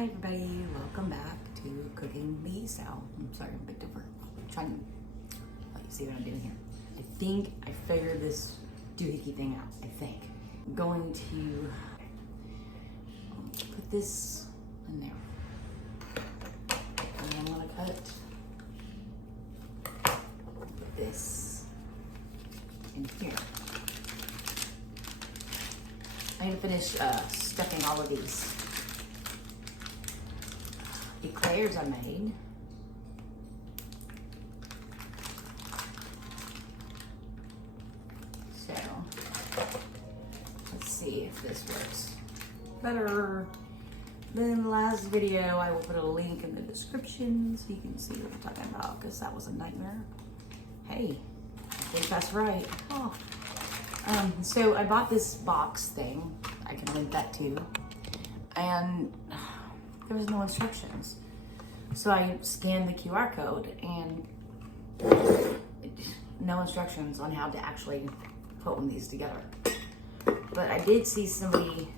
Hi everybody, welcome back to Cooking the Sal. I'm sorry, I'm a bit different. I'm trying to let you see what I'm doing here. I think I figured this doohickey thing out, I think. I'm going to put this in there. And I'm gonna cut this in here. I need to finish stuffing all of these Eclairs I made. So, let's see if this works better than the last video. I will put a link in the description so you can see what I'm talking about, because that was a nightmare. Hey, I think that's right. Oh. So I bought this box thing. I can link that too. And there was no instructions. So I scanned the QR code and no instructions on how to actually put one of these together. But I did see somebody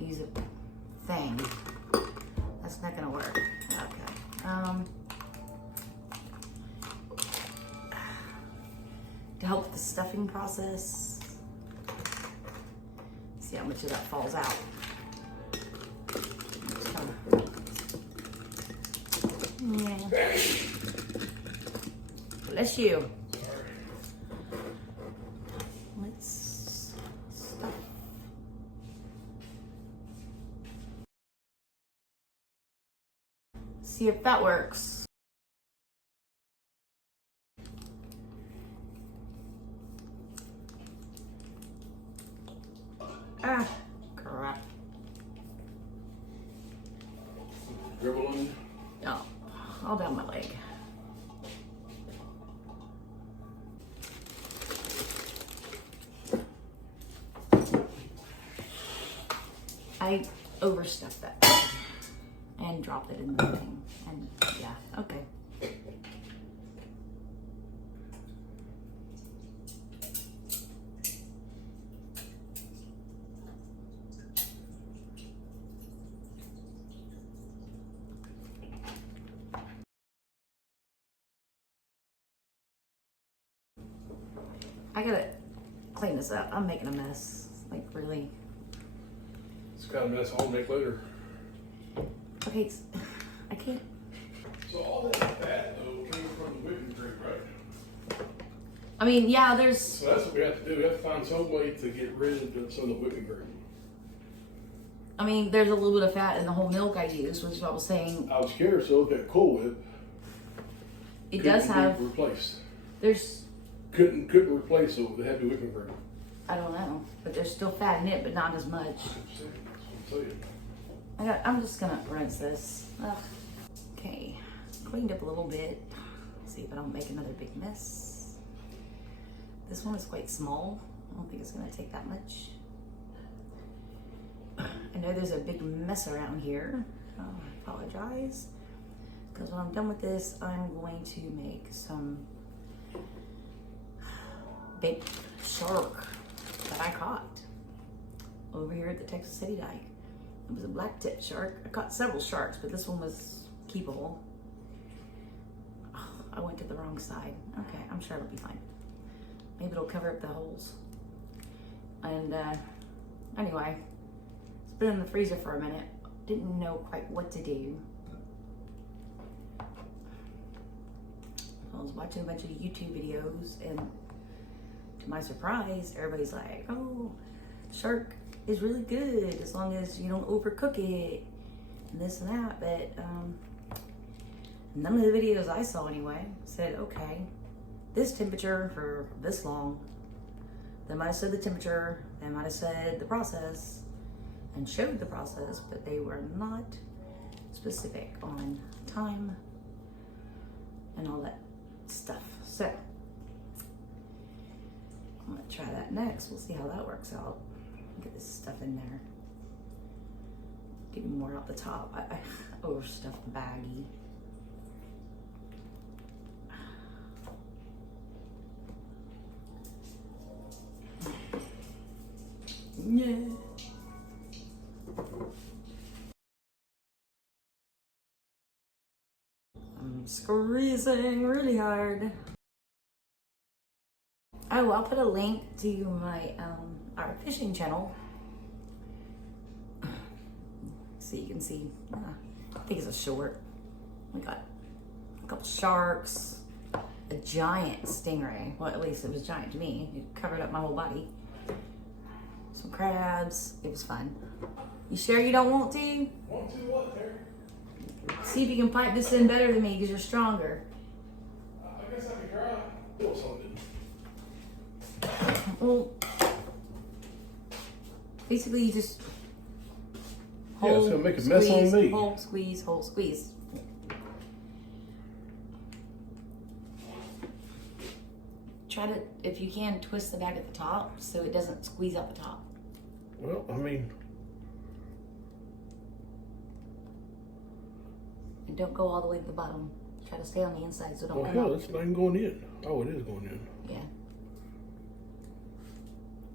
use a thing. That's not gonna work. Okay. To help with the stuffing process. See how much of that falls out. Yeah. Bless you. Let's stuff. See if that works. Ah, crap. Dribbling. No, all down my leg. I overstuffed that and dropped it in the thing. And yeah, okay. I gotta clean this up. I'm making a mess. Like, really. It's kind of mess I'll make later. Okay, I can't. So all that fat, though, came from the whipping cream, right? I mean, yeah, there's. So that's what we have to do. We have to find some way to get rid of some of the whipping cream. I mean, there's a little bit of fat in the whole milk I use, which is what I was saying. I was curious, so that Cool Whip. It does have. Replaced. There's. Couldn't replace it with the heavy whipping cream. I don't know, but there's still fat in it, but not as much. That's what I'm saying. I'm just gonna rinse this. Ugh. Okay, cleaned up a little bit. See if I don't make another big mess. This one is quite small. I don't think it's gonna take that much. I know there's a big mess around here. I apologize. Because when I'm done with this, I'm going to make some baked shark that I caught over here at the Texas City Dike. It was a black tip shark. I caught several sharks, but this one was keepable. Oh, I went to the wrong side. Okay, I'm sure it'll be fine. Maybe it'll cover up the holes. And anyway, it's been in the freezer for a minute. Didn't know quite what to do. I was watching a bunch of YouTube videos, and to my surprise, everybody's like, oh, shark is really good as long as you don't overcook it and this and that. But none of the videos I saw anyway said, okay, this temperature for this long. They might have said the temperature, they might have said the process and showed the process, but they were not specific on time and all that stuff. So I'm gonna try that next. We'll see how that works out. Get this stuff in there. Get more out the top. I overstuffed the baggie. Yeah. Squeezing really hard. Oh, I'll put a link to my our fishing channel so you can see. I think it's a short. We got a couple sharks, a giant stingray. Well, at least it was giant to me. It covered up my whole body. Some crabs. It was fun. You sure you don't want to? Want to what, Terry? See if you can pipe this in better than me because you're stronger. I guess I can try. Or something. Well, basically you just Yeah, it's gonna make a mess on me. Hold, squeeze, hold, squeeze. Try to, if you can, twist the bag at the top so it doesn't squeeze out the top. Well, I mean, And don't go all the way to the bottom. Try to stay on the inside so don't well, come hell, out. it's not even going in. Oh, it is going in. Yeah.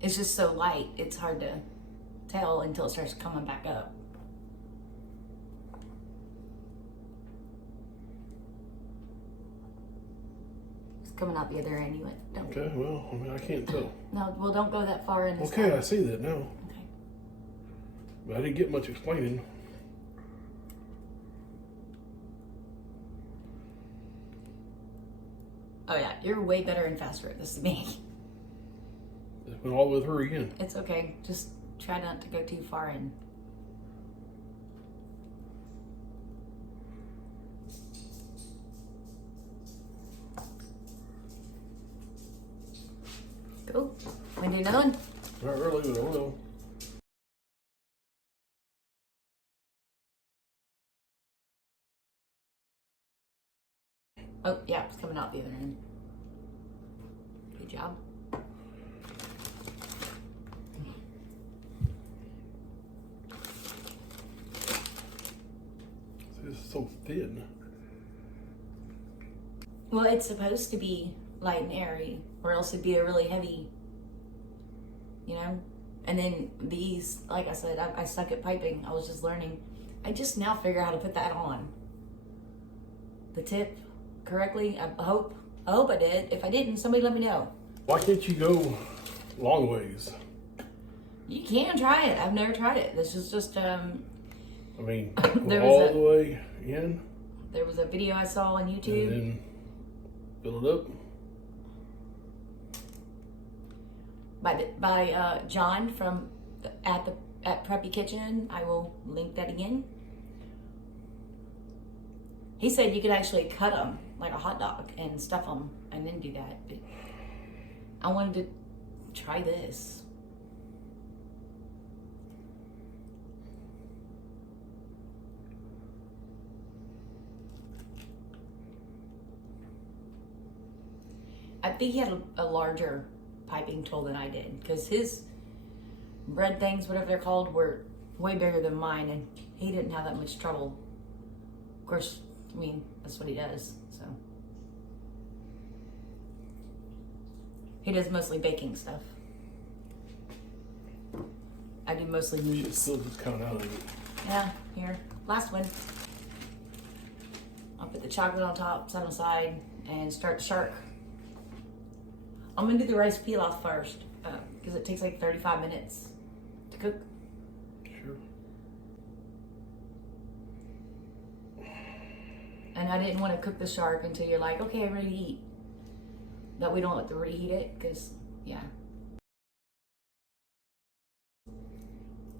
It's just so light, it's hard to tell until it starts coming back up. It's coming out the other end. You went, don't. Okay, well, I mean, I can't tell. No, well, don't go that far in this Okay, time. I see that now. Okay. But I didn't get much explaining. Oh yeah, you're way better and faster at this than me. It went all the way through again. It's okay. Just try not to go too far in. Go. Want to do another one? Not really, but I will. Oh yeah, it's coming out the other end. Good job. It's so thin. Well, it's supposed to be light and airy, or else it'd be a really heavy, you know? And then these, like I said, I suck at piping. I was just learning. I just now figure out how to put that on. The tip correctly. I hope I did. If I didn't, somebody let me know. Why can't you go long ways? You can try it. I've never tried it. This is just, I mean, There go was all a- the way in there was a video I saw on and YouTube. then fill it up. By John from at Preppy Kitchen. I will link that again. He said you could actually cut them like a hot dog and stuff them and then do that. But I wanted to try this. I think he had a larger piping tool than I did because his bread things, whatever they're called, were way bigger than mine, and he didn't have that much trouble. Of course, I mean, that's what he does, so. He does mostly baking stuff. I do mostly Shit meats. still just coming out of it. Yeah, here, last one. I'll put the chocolate on top, set on the side, and start the shark. I'm gonna do the rice pilaf first, because it takes like 35 minutes to cook. Sure. And I didn't want to cook the shark until you're like, okay, I'm ready to eat. That we don't have to reheat it, because, yeah.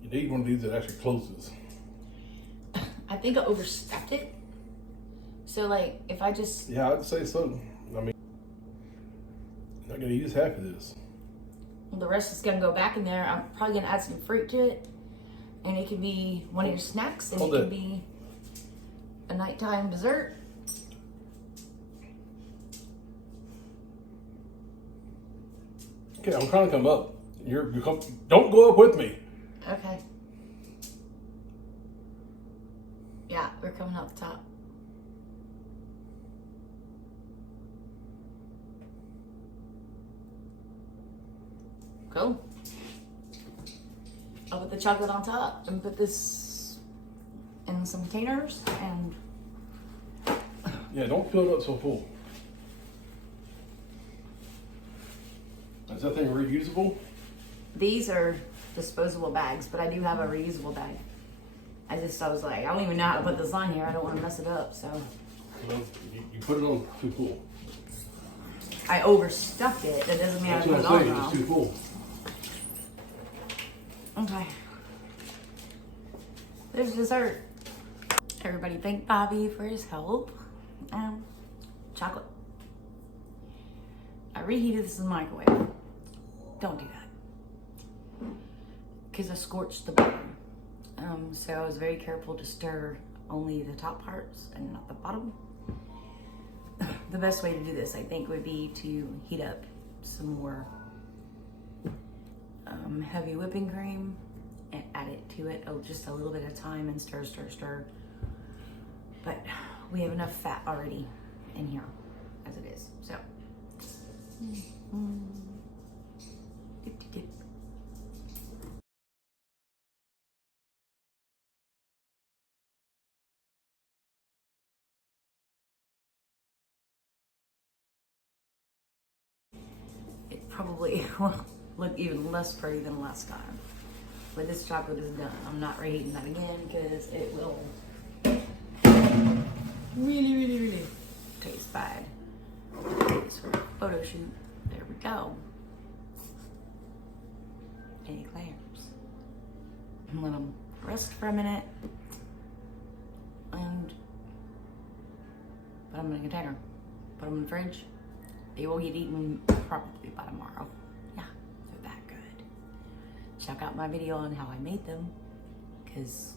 You need one of these that actually closes. I think I overstuffed it. So, like, if I just, Yeah, I'd say so. I mean, I'm not gonna use half of this. the rest is gonna go back in there. I'm probably gonna add some fruit to it. And it could be one of your snacks, and it Hold could it. be a nighttime dessert. Okay, I'm trying to come up. Don't go up with me. Okay. Yeah, we're coming out the top. Cool. I'll put the chocolate on top and put this in some containers and Yeah, don't fill it up so full. Is that thing reusable? These are disposable bags, but I do have a reusable bag. I was like, I don't even know how to put this on here. I don't want to mess it up, so. No, you put it on too full. I overstuffed it. That doesn't mean That's I put what it I'm on saying, wrong. it's too full. Okay. There's dessert. Everybody thank Bobby for his help. Chocolate. I reheated this in the microwave. Don't do that. Because I scorched the bottom. So I was very careful to stir only the top parts and not the bottom. The best way to do this, I think, would be to heat up some more heavy whipping cream and add it to it just a little bit at a time and stir, stir, stir. But we have enough fat already in here as it is, so. Dip, dip, dip. It probably will look even less pretty than last time. But this chocolate is done. I'm not reheating that again because it will really, really, really taste bad. This for a photo shoot. There we go. Eclairs. And let them rest for a minute. And put them in a container. Put them in the fridge. They will get eaten probably by tomorrow. Yeah, they're that good. Check out my video on how I made them, because